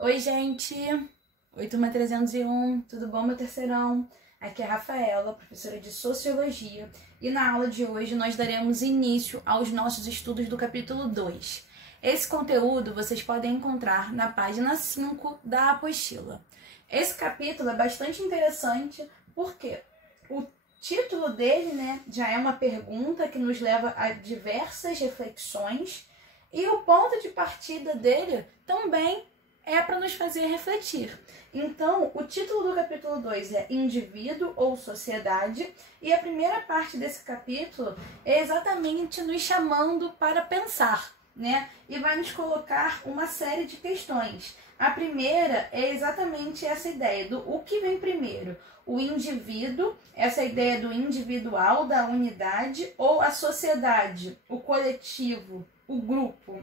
Oi, gente! Oi, turma 301, tudo bom, meu terceirão? Aqui é a Rafaela, professora de Sociologia, e na aula de hoje nós daremos início aos nossos estudos do capítulo 2. Esse conteúdo vocês podem encontrar na página 5 da apostila. Esse capítulo é bastante interessante porque o título dele, já é uma pergunta que nos leva a diversas reflexões e o ponto de partida dele também é para nos fazer refletir. Então, o título do capítulo 2 é Indivíduo ou Sociedade, e a primeira parte desse capítulo é exatamente nos chamando para pensar, E vai nos colocar uma série de questões. A primeira é exatamente essa ideia do o que vem primeiro, o indivíduo, essa ideia do individual, da unidade, ou a sociedade, o coletivo, o grupo.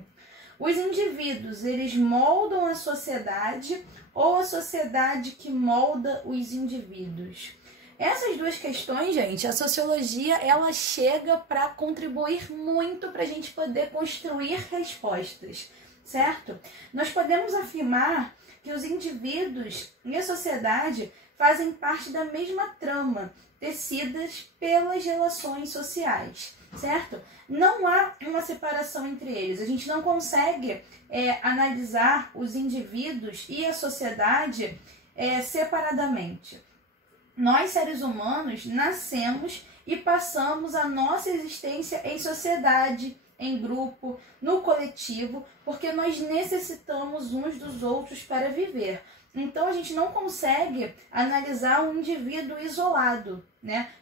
Os indivíduos, eles moldam a sociedade ou a sociedade que molda os indivíduos? Essas duas questões, gente, a sociologia, ela chega para contribuir muito para a gente poder construir respostas, certo? Nós podemos afirmar que os indivíduos e a sociedade fazem parte da mesma trama, tecidas pelas relações sociais, certo? Não há uma separação entre eles. A gente não consegue analisar os indivíduos e a sociedade separadamente. Nós, seres humanos, nascemos e passamos a nossa existência em sociedade, em grupo, no coletivo, porque nós necessitamos uns dos outros para viver. Então, a gente não consegue analisar um indivíduo isolado,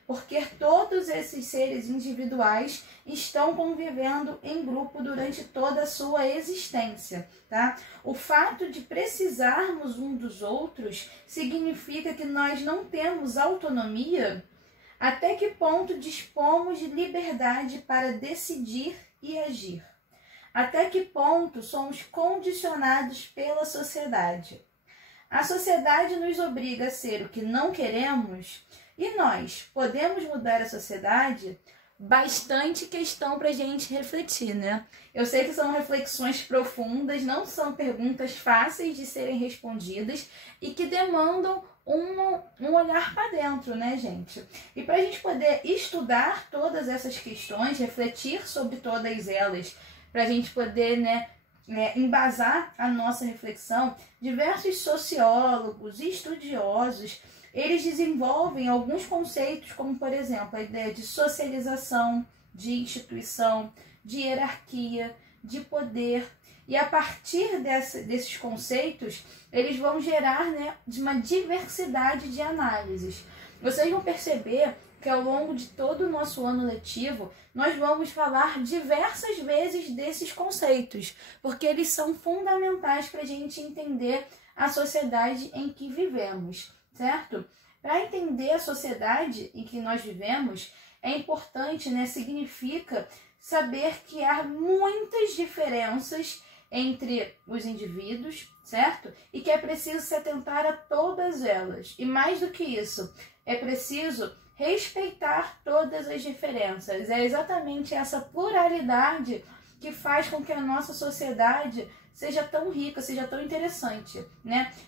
Porque todos esses seres individuais estão convivendo em grupo durante toda a sua existência, tá? O fato de precisarmos um dos outros significa que nós não temos autonomia. Até que ponto dispomos de liberdade para decidir e agir? Até que ponto somos condicionados pela sociedade? A sociedade nos obriga a ser o que não queremos e nós podemos mudar a sociedade? Bastante questão para a gente refletir, Eu sei que são reflexões profundas, não são perguntas fáceis de serem respondidas e que demandam um olhar para dentro, gente? E para a gente poder estudar todas essas questões, refletir sobre todas elas, para a gente poder, embasar a nossa reflexão, diversos sociólogos e estudiosos, eles desenvolvem alguns conceitos, como, por exemplo, a ideia de socialização, de instituição, de hierarquia, de poder. E a partir desses conceitos, eles vão gerar de uma diversidade de análises. Vocês vão perceber que ao longo de todo o nosso ano letivo, nós vamos falar diversas vezes desses conceitos, porque eles são fundamentais para a gente entender a sociedade em que vivemos, certo? Para entender a sociedade em que nós vivemos, é importante, significa saber que há muitas diferenças entre os indivíduos, certo? E que é preciso se atentar a todas elas. E mais do que isso, é preciso respeitar todas as diferenças. É exatamente essa pluralidade que faz com que a nossa sociedade seja tão rica, seja tão interessante,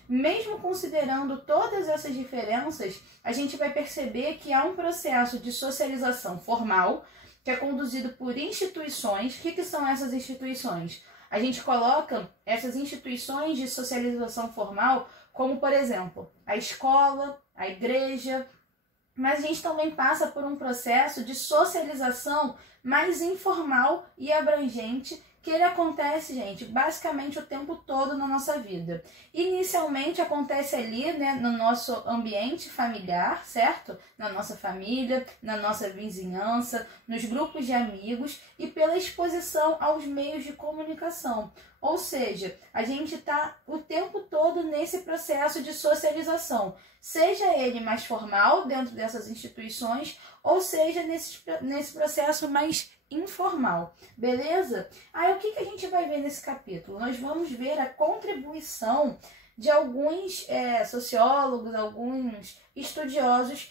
Mesmo considerando todas essas diferenças, a gente vai perceber que há um processo de socialização formal que é conduzido por instituições. O que são essas instituições? A gente coloca essas instituições de socialização formal como, por exemplo, a escola, a igreja, mas a gente também passa por um processo de socialização mais informal e abrangente, que ele acontece, gente, basicamente o tempo todo na nossa vida. Inicialmente acontece ali, no nosso ambiente familiar, certo? Na nossa família, na nossa vizinhança, nos grupos de amigos e pela exposição aos meios de comunicação. Ou seja, a gente está o tempo todo nesse processo de socialização, seja ele mais formal dentro dessas instituições, ou seja nesse processo mais informal, beleza? Aí o que a gente vai ver nesse capítulo? Nós vamos ver a contribuição de alguns sociólogos, alguns estudiosos,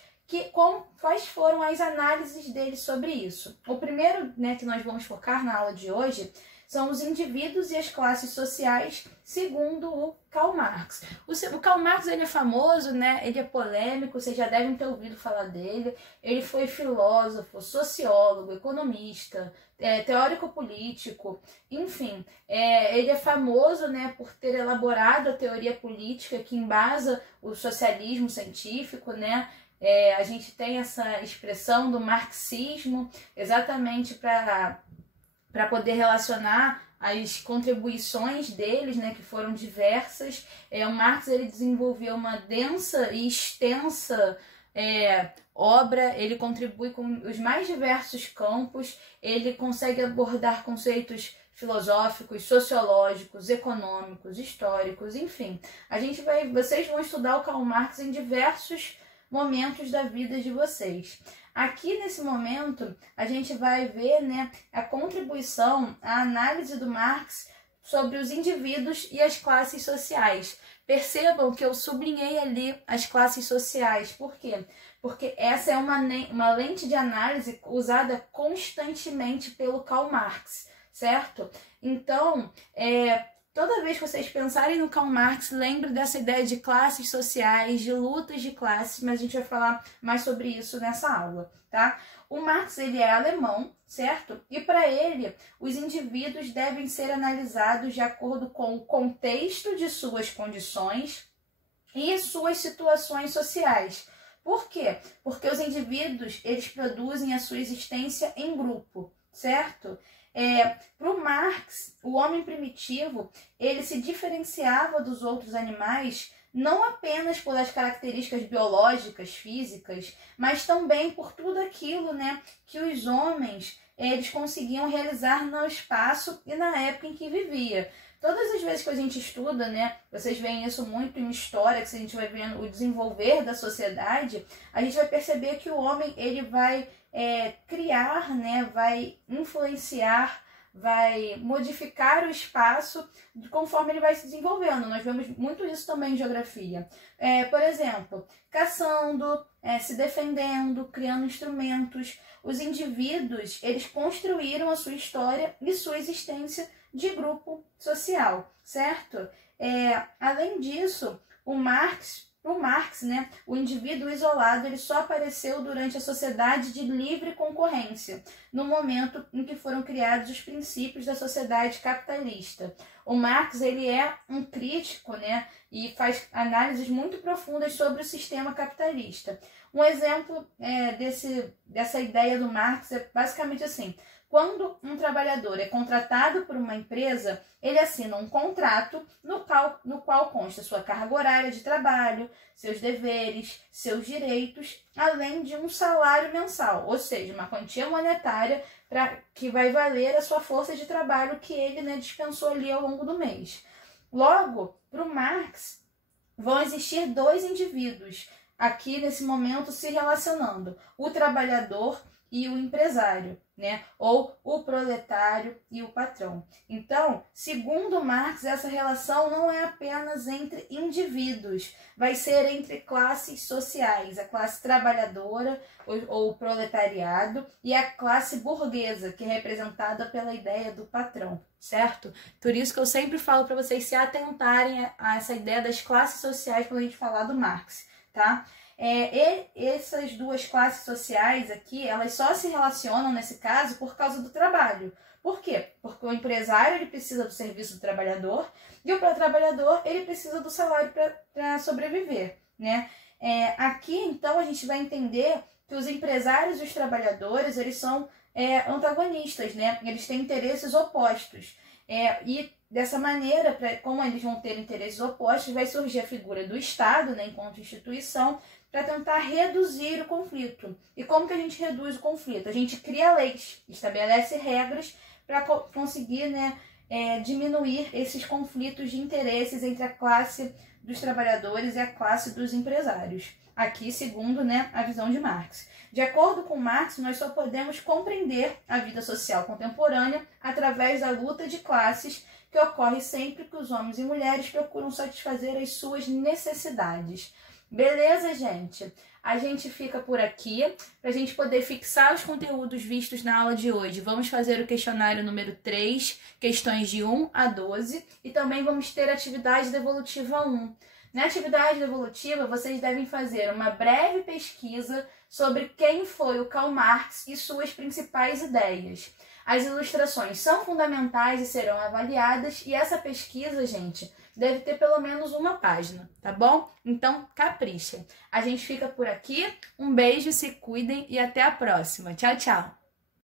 quais foram as análises deles sobre isso. O primeiro, que nós vamos focar na aula de hoje, são os indivíduos e as classes sociais, segundo o Karl Marx. O Karl Marx, ele é famoso, né? Ele é polêmico, vocês já devem ter ouvido falar dele. Ele foi filósofo, sociólogo, economista, teórico político, enfim. Ele é famoso, né, por ter elaborado a teoria política que embasa o socialismo científico, né? A gente tem essa expressão do marxismo exatamente para poder relacionar as contribuições deles, né, que foram diversas. O Marx, ele desenvolveu uma densa e extensa obra, ele contribui com os mais diversos campos, ele consegue abordar conceitos filosóficos, sociológicos, econômicos, históricos, enfim. Vocês vão estudar o Karl Marx em diversos momentos da vida de vocês. Aqui nesse momento a gente vai ver, né, a contribuição, a análise do Marx sobre os indivíduos e as classes sociais. Percebam que eu sublinhei ali as classes sociais. Por quê? Porque essa é uma lente de análise usada constantemente pelo Karl Marx, certo? Então, toda vez que vocês pensarem no Karl Marx, lembre dessa ideia de classes sociais, de lutas de classes, mas a gente vai falar mais sobre isso nessa aula, tá? O Marx, ele é alemão, certo? E para ele, os indivíduos devem ser analisados de acordo com o contexto de suas condições e suas situações sociais. Por quê? Porque os indivíduos, eles produzem a sua existência em grupo, certo? Para o Marx, o homem primitivo, ele se diferenciava dos outros animais não apenas pelas características biológicas, físicas, mas também por tudo aquilo, né, que os homens eles conseguiam realizar no espaço e na época em que vivia. Todas as vezes que a gente estuda, né, vocês veem isso muito em história, que a gente vai vendo o desenvolver da sociedade, a gente vai perceber que o homem ele vai criar, né, vai influenciar, vai modificar o espaço conforme ele vai se desenvolvendo. Nós vemos muito isso também em geografia. Por exemplo, caçando, se defendendo, criando instrumentos. Os indivíduos, eles construíram a sua história e sua existência de grupo social, certo? Além disso, o Marx, né, o indivíduo isolado ele só apareceu durante a sociedade de livre concorrência, no momento em que foram criados os princípios da sociedade capitalista. O Marx ele é um crítico, né, e faz análises muito profundas sobre o sistema capitalista. Um exemplo dessa ideia do Marx é basicamente assim: quando um trabalhador é contratado por uma empresa, ele assina um contrato no qual consta sua carga horária de trabalho, seus deveres, seus direitos, além de um salário mensal, ou seja, uma quantia monetária que vai valer a sua força de trabalho que ele, né, dispensou ali ao longo do mês. Logo, para o Marx, vão existir dois indivíduos aqui nesse momento se relacionando: o trabalhador e o empresário, né? Ou o proletário e o patrão. Então, segundo Marx, essa relação não é apenas entre indivíduos, vai ser entre classes sociais, a classe trabalhadora ou o proletariado e a classe burguesa, que é representada pela ideia do patrão, certo? Por isso que eu sempre falo para vocês se atentarem a essa ideia das classes sociais quando a gente falar do Marx, tá? Essas duas classes sociais aqui, elas só se relacionam nesse caso por causa do trabalho. Por quê? Porque o empresário ele precisa do serviço do trabalhador e o trabalhador ele precisa do salário para sobreviver, né? Aqui, então, a gente vai entender que os empresários e os trabalhadores eles são antagonistas, né? Eles têm interesses opostos. E dessa maneira, como eles vão ter interesses opostos, vai surgir a figura do Estado, né, enquanto instituição, para tentar reduzir o conflito. E como que a gente reduz o conflito? A gente cria leis, estabelece regras para conseguir, né, diminuir esses conflitos de interesses entre a classe dos trabalhadores e a classe dos empresários. Aqui, segundo, né, a visão de Marx. De acordo com Marx, nós só podemos compreender a vida social contemporânea através da luta de classes que ocorre sempre que os homens e mulheres procuram satisfazer as suas necessidades. Beleza, gente? A gente fica por aqui para a gente poder fixar os conteúdos vistos na aula de hoje. Vamos fazer o questionário número 3, questões de 1 a 12, e também vamos ter a atividade devolutiva 1. Na atividade devolutiva, vocês devem fazer uma breve pesquisa sobre quem foi o Karl Marx e suas principais ideias. As ilustrações são fundamentais e serão avaliadas, e essa pesquisa, gente, deve ter pelo menos uma página, tá bom? Então, capricha. A gente fica por aqui, um beijo, se cuidem e até a próxima. Tchau, tchau!